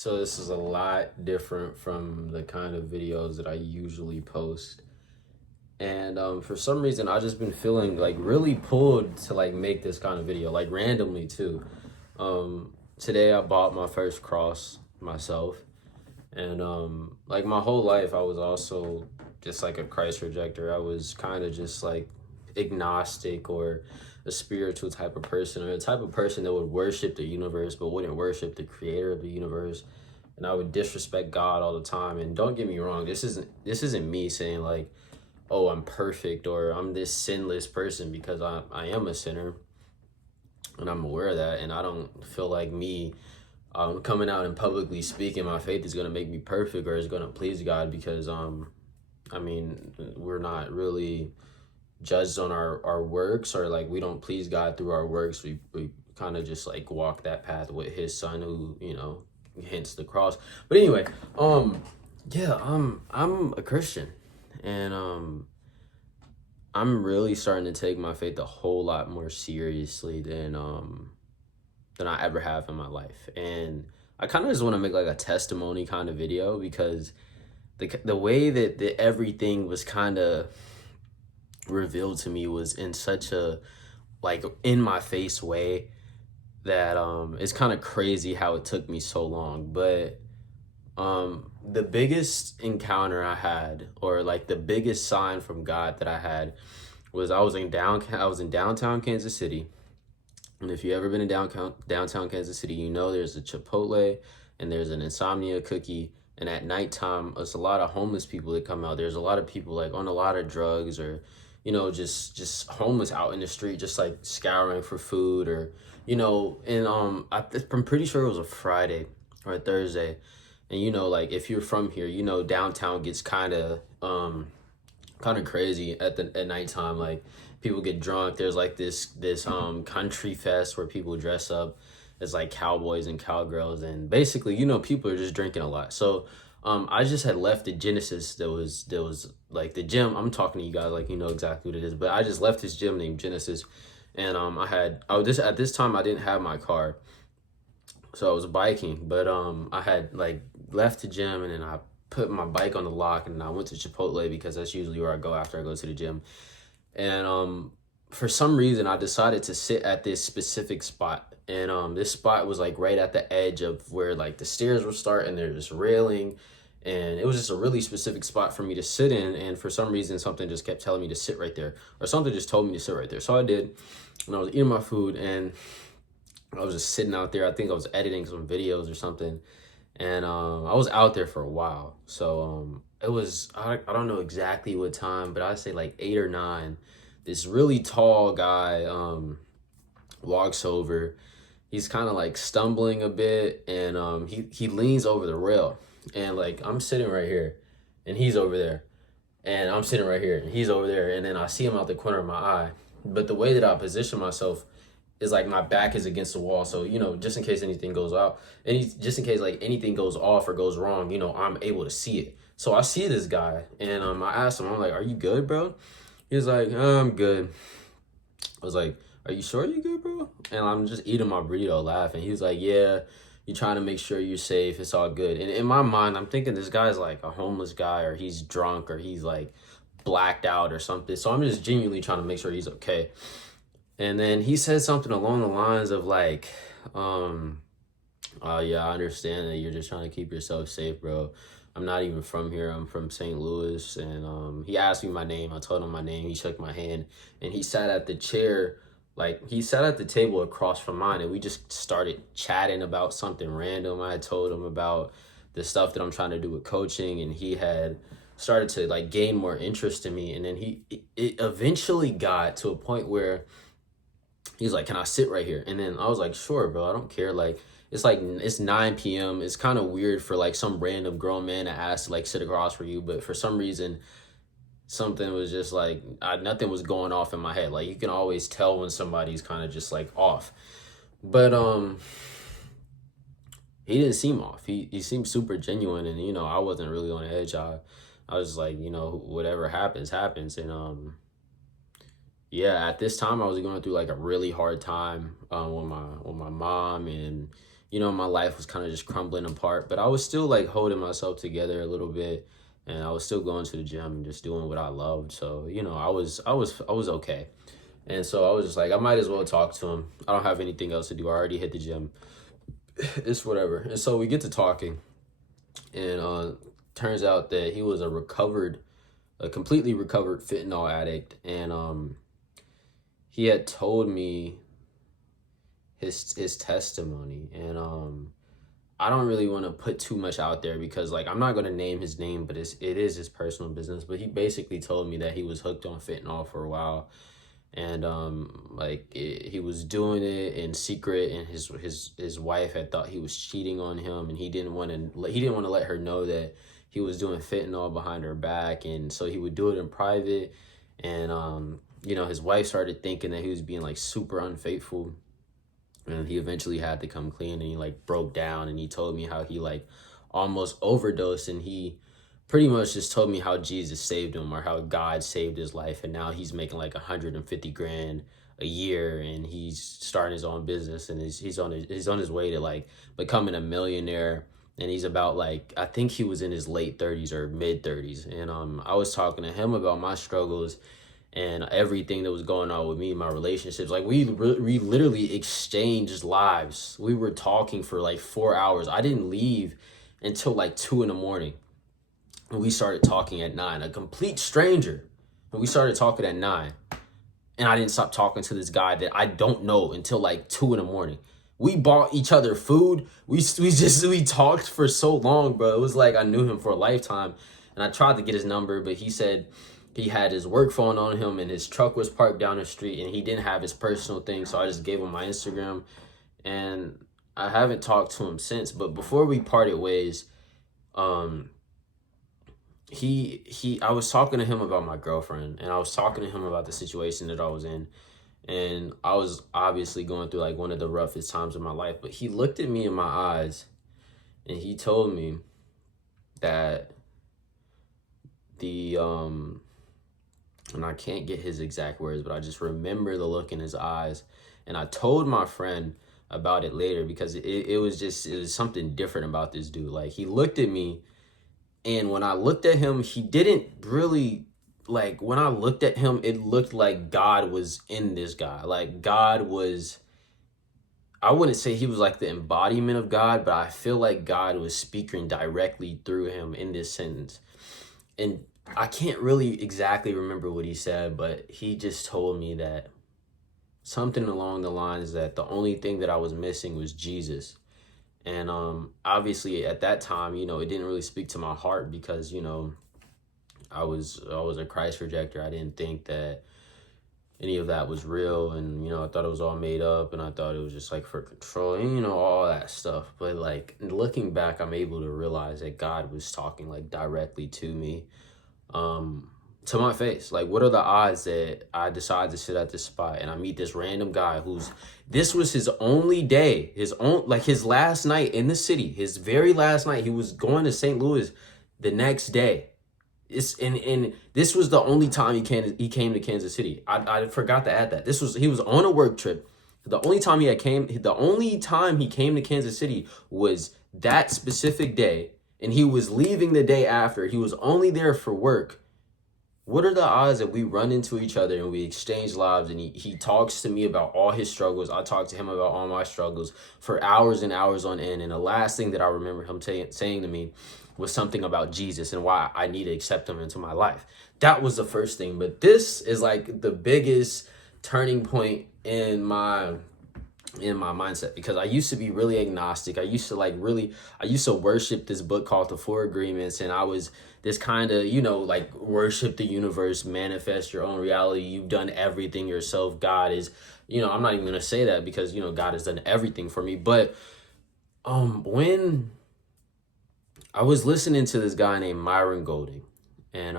So this is a lot different from the kind of videos that I usually post. And for some reason, I just been feeling like really pulled to like make this kind of video, like randomly too. Today I bought my first cross myself, and like my whole life I was also just like a Christ rejector. I was kind of just like agnostic or a spiritual type of person, or a type of person that would worship the universe but wouldn't worship the creator of the universe. And I would disrespect God all the time. And don't get me wrong, this isn't me saying like, oh, I'm perfect or I'm this sinless person, because I am a sinner and I'm aware of that. And I don't feel like me coming out and publicly speaking my faith is going to make me perfect or is going to please God, because I mean, we're not really judged on our works, or like we don't please God through our works. We kind of just like walk that path with his son, who, hence the cross. But anyway, yeah, I'm a Christian, and I'm really starting to take my faith a whole lot more seriously than I ever have in my life. And I kind of just want to make like a testimony kind of video, because the way that everything was kind of revealed to me was in such a like in my face way that it's kind of crazy how it took me so long. But the biggest encounter I had, or like the biggest sign from God that I had, was I was in downtown Kansas City. And if you ever been in downtown Kansas City, you know there's a Chipotle and there's an insomnia cookie. And at nighttime, it's a lot of homeless people that come out. There's a lot of people like on a lot of drugs, or just homeless out in the street, just like scouring for food, or and I'm pretty sure it was a Friday or a Thursday. And like if you're from here, downtown gets kind of crazy at nighttime. Like people get drunk. There's like this country fest where people dress up as like cowboys and cowgirls, and basically people are just drinking a lot. So I just had left the Genesis. There was like the gym. I'm talking to you guys like you know exactly what it is, but I just left this gym named Genesis. And at this time I didn't have my car, so I was biking. But I had like left the gym, and then I put my bike on the lock, and I went to Chipotle because that's usually where I go after I go to the gym. And for some reason I decided to sit at this specific spot. And this spot was like right at the edge of where like the stairs will start, and there's this railing, and it was just a really specific spot for me to sit in. And for some reason something just kept telling me to sit right there, or something just told me to sit right there. So I did, and I was eating my food, and I was just sitting out there. I think I was editing some videos or something, and I was out there for a while. So it was I don't know exactly what time, but I'd say like 8 or 9. This really tall guy walks over. He's kind of like stumbling a bit, and he leans over the rail, and like I'm sitting right here, and he's over there, and I'm sitting right here, and he's over there, and then I see him out the corner of my eye. But the way that I position myself is like my back is against the wall, so just in case anything goes out, just in case like anything goes off or goes wrong, I'm able to see it. So I see this guy, and I asked him, I'm like, "Are you good, bro?" He was like, "I'm good." I was like, "Are you sure you good, bro?" And I'm just eating my burrito laughing. He was like, "Yeah, you're trying to make sure you're safe. It's all good." And in my mind, I'm thinking this guy's like a homeless guy, or he's drunk, or he's like blacked out or something. So I'm just genuinely trying to make sure he's okay. And then he said something along the lines of like, "Oh yeah, I understand that you're just trying to keep yourself safe, bro. I'm not even from here. I'm from St. Louis." And he asked me my name. I told him my name. He shook my hand, and he sat at the chair, like he sat at the table across from mine, and we just started chatting about something random. I had told him about the stuff that I'm trying to do with coaching, and he had started to like gain more interest in me. And then it eventually got to a point where he's like, "Can I sit right here?" And then I was like, "Sure, bro. I don't care." Like, it's 9 p.m. It's kind of weird for like some random grown man to ask to like sit across for you. But for some reason, something was just like, nothing was going off in my head. Like, you can always tell when somebody's kind of just like off. But he didn't seem off. He seemed super genuine. And I wasn't really on edge. I was like, whatever happens, happens. And yeah, at this time I was going through like a really hard time with my mom, and my life was kind of just crumbling apart, but I was still like holding myself together a little bit, and I was still going to the gym and just doing what I loved. So, I was okay. And so I was just like, I might as well talk to him. I don't have anything else to do. I already hit the gym. It's whatever. And so we get to talking, and turns out that he was a completely recovered fentanyl addict, and he had told me his testimony, and I don't really want to put too much out there because like I'm not going to name his name, but it is his personal business. But he basically told me that he was hooked on fentanyl for a while, and he was doing it in secret, and his wife had thought he was cheating on him, and he didn't want to let her know that he was doing fentanyl behind her back, and so he would do it in private. And his wife started thinking that he was being like super unfaithful, and he eventually had to come clean, and he like broke down, and he told me how he like almost overdosed, and he pretty much just told me how Jesus saved him, or how God saved his life, and now he's making like 150 grand a year, and he's starting his own business, and he's on his way to like becoming a millionaire. And he's about like, I think he was in his late 30s or mid 30s, and I was talking to him about my struggles and everything that was going on with me, my relationships. Like we literally exchanged lives. We were talking for like 4 hours. I didn't leave until like 2 a.m. And we started talking at 9, a complete stranger. And we started talking at 9. And I didn't stop talking to this guy that I don't know until like 2 a.m. We bought each other food. We talked for so long, bro. It was like I knew him for a lifetime. And I tried to get his number, but he said he had his work phone on him, and his truck was parked down the street, and he didn't have his personal thing. So I just gave him my Instagram, and I haven't talked to him since. But before we parted ways, I was talking to him about my girlfriend, and I was talking to him about the situation that I was in. And I was obviously going through like one of the roughest times of my life, but he looked at me in my eyes, and he told me that and I can't get his exact words, but I just remember the look in his eyes. And I told my friend about it later because it was something different about this dude. Like he looked at me, and when I looked at him, he didn't really, like when I looked at him, it looked like God was in this guy. Like God was, I wouldn't say he was like the embodiment of God, but I feel like God was speaking directly through him in this sentence. And I can't really exactly remember what he said, but he just told me that something along the lines that the only thing that I was missing was Jesus. And obviously at that time, it didn't really speak to my heart because, I was a Christ rejector. I didn't think that any of that was real, and I thought it was all made up, and I thought it was just like for control, and all that stuff. But like looking back, I'm able to realize that God was talking like directly to me, to my face. Like, what are the odds that I decide to sit at this spot and I meet this random guy this was his only day, his last night in the city, his very last night. He was going to St. Louis the next day. And this was the only time he came to Kansas City. I forgot to add that. He was on a work trip. The only time he came to Kansas City was that specific day, and he was leaving the day after. He was only there for work. What are the odds that we run into each other and we exchange lives, and he talks to me about all his struggles. I talk to him about all my struggles for hours and hours on end. And the last thing that I remember him saying to me was something about Jesus and why I need to accept him into my life. That was the first thing. But this is like the biggest turning point in my mindset, because I used to be really agnostic. I used to worship this book called The Four Agreements, and I was this kind of, like worship the universe, manifest your own reality. You've done everything yourself. God is, I'm not even going to say that because, God has done everything for me. But when I was listening to this guy named Myron Golden, and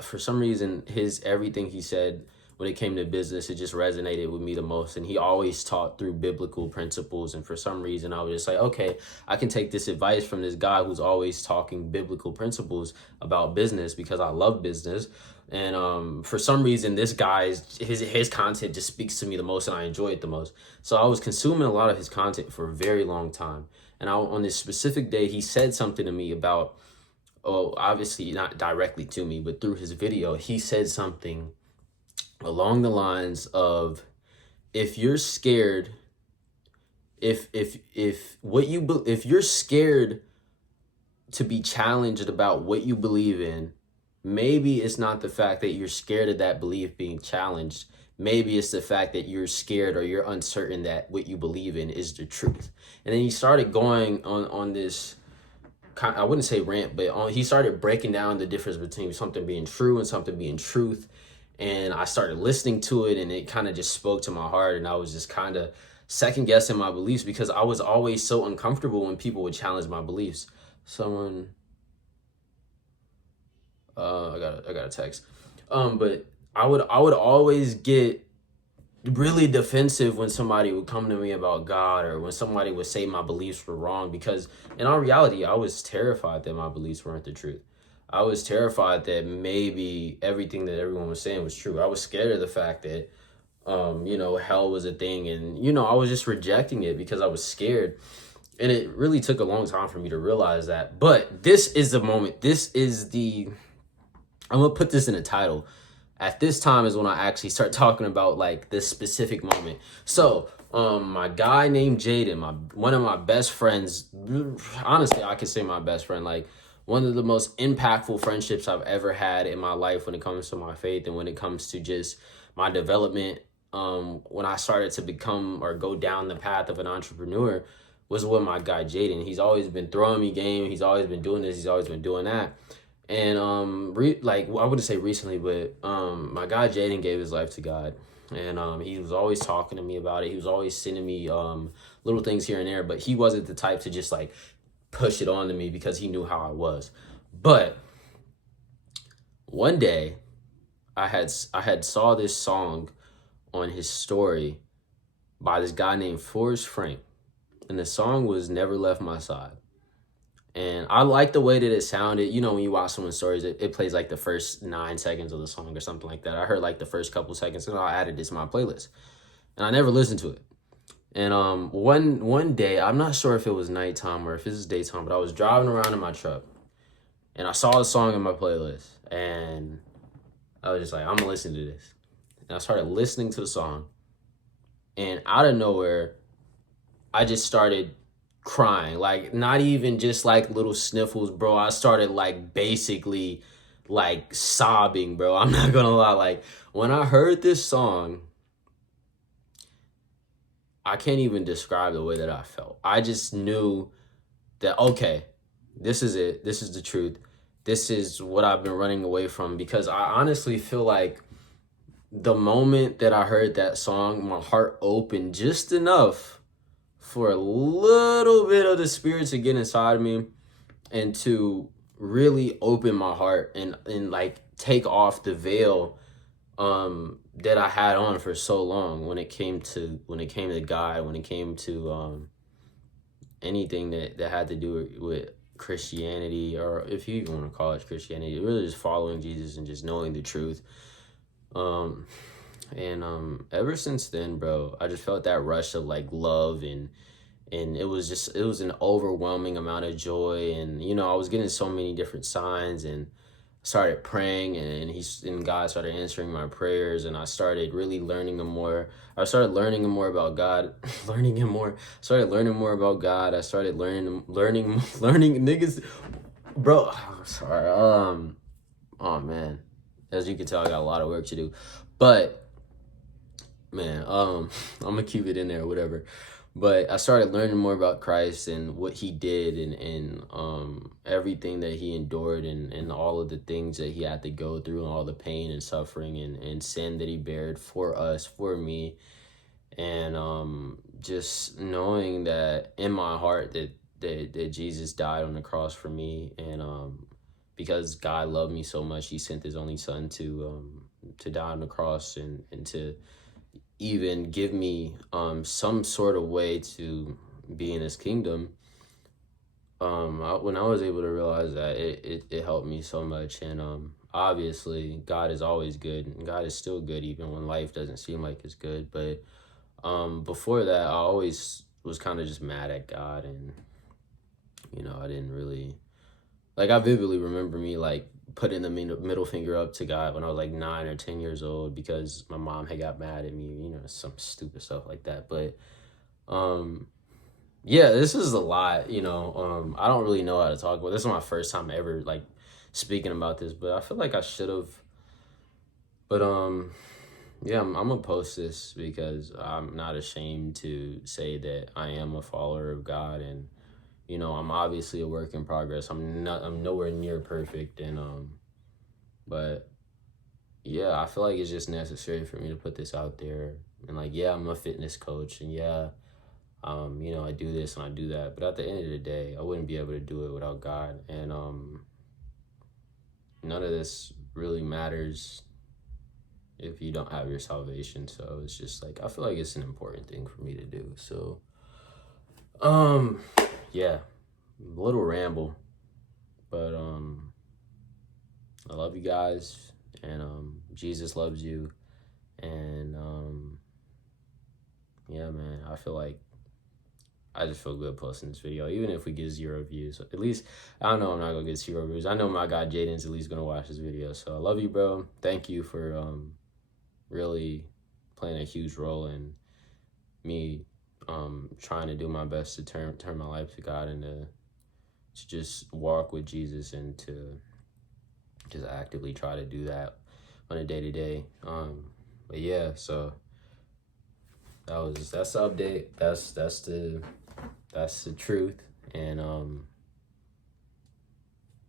for some reason, everything he said when it came to business, it just resonated with me the most. And he always taught through biblical principles. And for some reason, I was just like, okay, I can take this advice from this guy who's always talking biblical principles about business, because I love business. And for some reason, this guy's his content just speaks to me the most, and I enjoy it the most. So I was consuming a lot of his content for a very long time. And on this specific day, he said something to me about, oh, obviously not directly to me, but through his video, he said something along the lines of, if you're scared, if you're scared to be challenged about what you believe in, maybe it's not the fact that you're scared of that belief being challenged. Maybe it's the fact that you're scared or you're uncertain that what you believe in is the truth. And then he started going on this, I wouldn't say rant, but he started breaking down the difference between something being true and something being truth. And I started listening to it, and it kind of just spoke to my heart. And I was just kind of second guessing my beliefs, because I was always so uncomfortable when people would challenge my beliefs. Someone, I got a text. But I would always get really defensive when somebody would come to me about God, or when somebody would say my beliefs were wrong, because in all reality, I was terrified that my beliefs weren't the truth. I was terrified that maybe everything that everyone was saying was true. I was scared of the fact that, hell was a thing. And, I was just rejecting it because I was scared. And it really took a long time for me to realize that. But this is the moment. I'm going to put this in a title. At this time is when I actually start talking about like this specific moment. So, my guy named Jaden, one of my best friends, honestly, I could say my best friend, like one of the most impactful friendships I've ever had in my life when it comes to my faith and when it comes to just my development. When I started to become or go down the path of an entrepreneur, was with my guy Jaden. He's always been throwing me game. He's always been doing this. He's always been doing that. And I wouldn't say recently, but my guy Jaden gave his life to God, and he was always talking to me about it. He was always sending me little things here and there, but he wasn't the type to just like push it on to me because he knew how I was. But one day, I had saw this song on his story by this guy named Forrest Frank, and the song was "Never Left My Side." And I like the way that it sounded. When you watch someone's stories, it plays like the first 9 seconds of the song or something like that. I heard like the first couple seconds, and I added it to my playlist. And I never listened to it. And one day, I'm not sure if it was nighttime or if it was daytime, but I was driving around in my truck, and I saw the song in my playlist, and I was just like, I'm gonna listen to this. And I started listening to the song, and out of nowhere, I just started crying. Like, not even just like little sniffles, bro. I started like basically like sobbing, bro. I'm not gonna lie. Like, when I heard this song, I can't even describe the way that I felt. I just knew that, okay, this is it. This is the truth. This is what I've been running away from, because I honestly feel like the moment that I heard that song, my heart opened just enough for a little bit of the spirit to get inside of me and to really open my heart and like take off the veil that I had on for so long when it came to God, when it came to anything that had to do with Christianity, or if you even want to call it Christianity, really just following Jesus and just knowing the truth. And ever since then, bro, I just felt that rush of like love, and it was an overwhelming amount of joy. And I was getting so many different signs, and started praying, and God started answering my prayers, and I started really learning him more. I started learning more about God, started learning more about God. I started learning niggas, bro. Sorry. Oh man, as you can tell, I got a lot of work to do, but man, I'm gonna keep it in there, whatever. But I started learning more about Christ and what he did, and everything that he endured, and all of the things that he had to go through, and all the pain and suffering and sin that he bared for us, for me. And just knowing that in my heart that Jesus died on the cross for me, and because God loved me so much, he sent his only son to die on the cross, and to even give me some sort of way to be in his kingdom. When I was able to realize that, it helped me so much. And obviously God is always good, and God is still good even when life doesn't seem like it's good. But before that, I always was kind of just mad at God, and I didn't really like. I vividly remember me like putting the middle finger up to God when I was like 9 or 10 years old because my mom had got mad at me, some stupid stuff like that. But um, yeah, this is a lot. I don't really know how to talk about. This is my first time ever like speaking about this, but I feel like I should have. But yeah, I'm gonna post this because I'm not ashamed to say that I am a follower of God, and I'm obviously a work in progress. I'm nowhere near perfect, and but yeah, I feel like it's just necessary for me to put this out there. And like, yeah, I'm a fitness coach, and yeah, I do this and I do that, but at the end of the day, I wouldn't be able to do it without God, and none of this really matters if you don't have your salvation. So it's just like, I feel like it's an important thing for me to do. So um yeah, a little ramble, but I love you guys, and Jesus loves you, and yeah, man, I just feel good posting this video, even if we get 0 views. At least, I don't know, I'm not gonna get 0 views. I know my guy Jaden's at least gonna watch this video. So I love you, bro. Thank you for really playing a huge role in me trying to do my best to turn my life to God, and to just walk with Jesus, and to just actively try to do that on a day-to-day. But yeah, so that's the update. That's the truth. And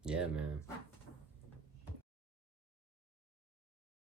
yeah, man.